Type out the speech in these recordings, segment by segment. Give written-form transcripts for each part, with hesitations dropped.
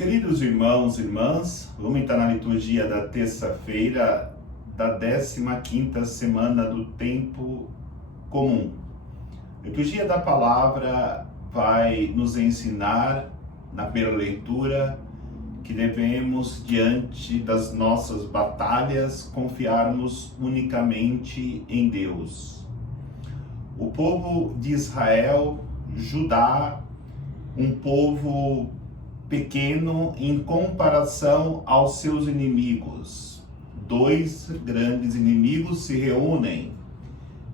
Queridos irmãos e irmãs, vamos entrar na liturgia da terça-feira da 15ª semana do tempo comum. A liturgia da palavra vai nos ensinar, na primeira leitura, que devemos, diante das nossas batalhas, confiarmos unicamente em Deus. O povo de Israel, Judá, um povo pequeno em comparação aos seus inimigos. Dois grandes inimigos se reúnem,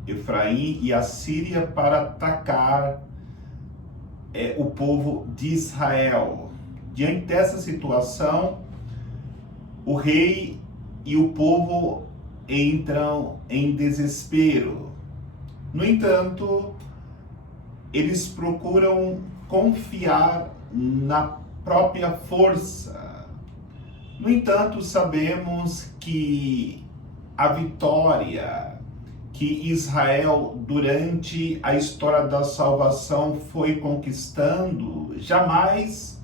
Efraim e a Síria, para atacar o povo de Israel. Diante dessa situação, o rei e o povo entram em desespero. No entanto, eles procuram confiar na própria força. No entanto, sabemos que a vitória que Israel, durante a história da salvação, foi conquistando, jamais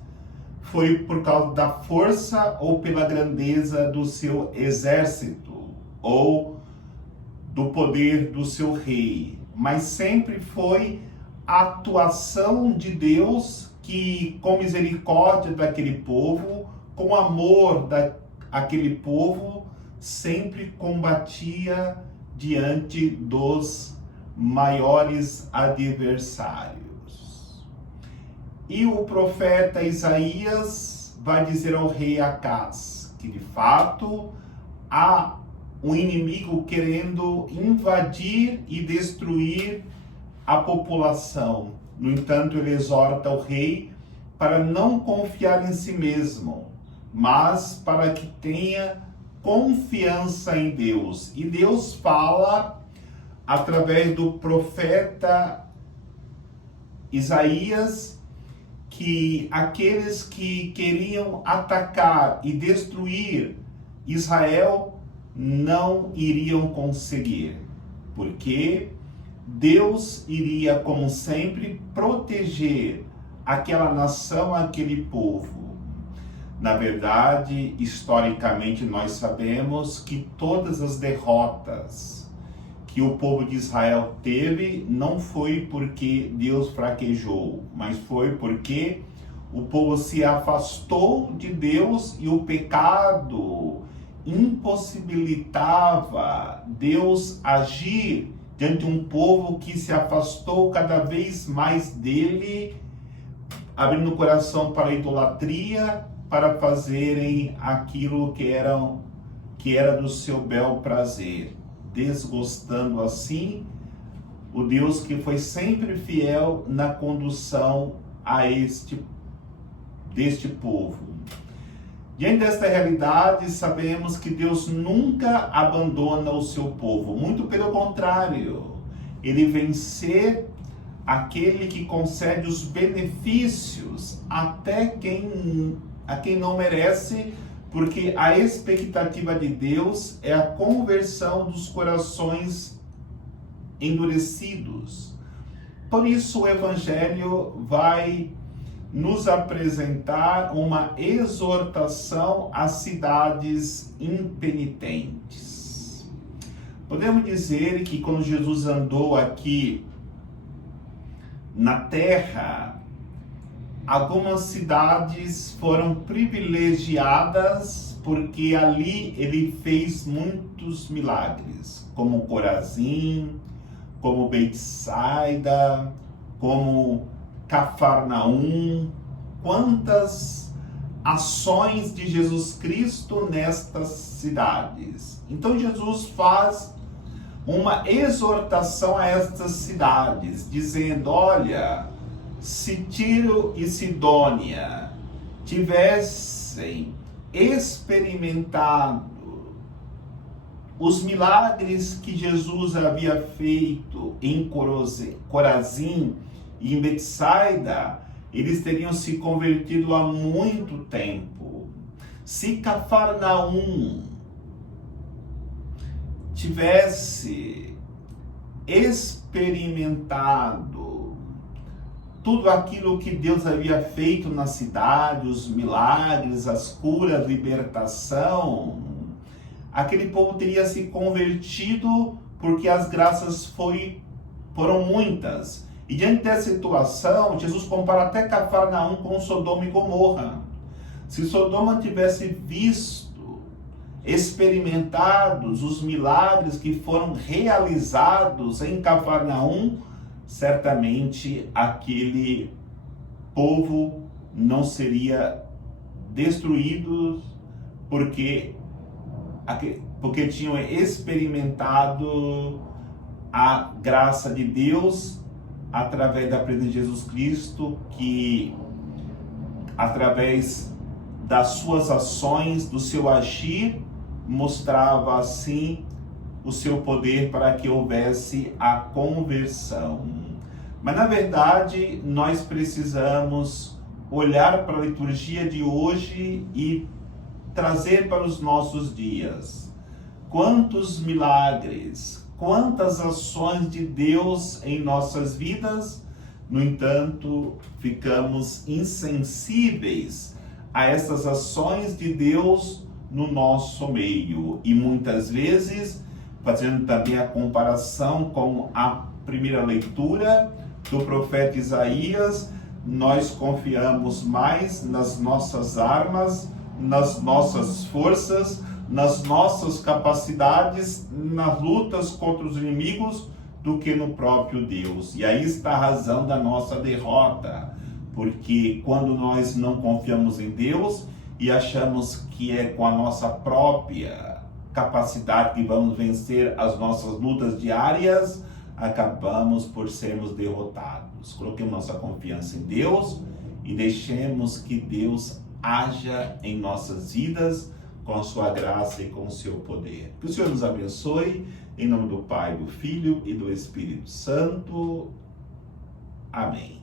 foi por causa da força ou pela grandeza do seu exército ou do poder do seu rei, mas sempre foi a atuação de Deus que, com misericórdia daquele povo, com amor daquele povo, sempre combatia diante dos maiores adversários. E o profeta Isaías vai dizer ao rei Acaz que, de fato, há um inimigo querendo invadir e destruir a população. No entanto, ele exorta o rei para não confiar em si mesmo, mas para que tenha confiança em Deus. E Deus fala através do profeta Isaías que aqueles que queriam atacar e destruir Israel não iriam conseguir, porque Deus iria, como sempre, proteger aquela nação, aquele povo. Na verdade, historicamente, nós sabemos que todas as derrotas que o povo de Israel teve não foi porque Deus fraquejou, mas foi porque o povo se afastou de Deus e o pecado impossibilitava Deus agir diante de um povo que se afastou cada vez mais dele, abrindo o coração para a idolatria, para fazerem aquilo que era do seu bel prazer, desgostando assim o Deus que foi sempre fiel na condução deste povo. Diante desta realidade, sabemos que Deus nunca abandona o seu povo. Muito pelo contrário, ele vem ser aquele que concede os benefícios até a quem não merece, porque a expectativa de Deus é a conversão dos corações endurecidos. Por isso o Evangelho vai nos apresentar uma exortação às cidades impenitentes. Podemos dizer que quando Jesus andou aqui na terra, algumas cidades foram privilegiadas porque ali ele fez muitos milagres, como Corazim, como Betsaida, como Cafarnaum. Quantas ações de Jesus Cristo nestas cidades. Então Jesus faz uma exortação a estas cidades, dizendo: olha, se Tiro e Sidônia tivessem experimentado os milagres que Jesus havia feito em Corazim e em Betsaida, eles teriam se convertido há muito tempo. Se Cafarnaum tivesse experimentado tudo aquilo que Deus havia feito na cidade, os milagres, as curas, libertação, aquele povo teria se convertido porque as graças foram muitas. E diante dessa situação, Jesus compara até Cafarnaum com Sodoma e Gomorra. Se Sodoma tivesse visto, experimentados os milagres que foram realizados em Cafarnaum, certamente aquele povo não seria destruído, porque tinham experimentado a graça de Deus através da presença de Jesus Cristo, que através das suas ações, do seu agir, mostrava assim o seu poder para que houvesse a conversão. Mas na verdade, nós precisamos olhar para a liturgia de hoje e trazer para os nossos dias. Quantos milagres, quantas ações de Deus em nossas vidas, no entanto, ficamos insensíveis a essas ações de Deus no nosso meio. E muitas vezes, fazendo também a comparação com a primeira leitura do profeta Isaías, nós confiamos mais nas nossas armas, nas nossas forças, nas nossas capacidades, nas lutas contra os inimigos, do que no próprio Deus. E aí está a razão da nossa derrota, porque quando nós não confiamos em Deus e achamos que é com a nossa própria capacidade que vamos vencer as nossas lutas diárias, acabamos por sermos derrotados. Coloquemos nossa confiança em Deus e deixemos que Deus haja em nossas vidas com a sua graça e com o seu poder. Que o Senhor nos abençoe, em nome do Pai, do Filho e do Espírito Santo. Amém.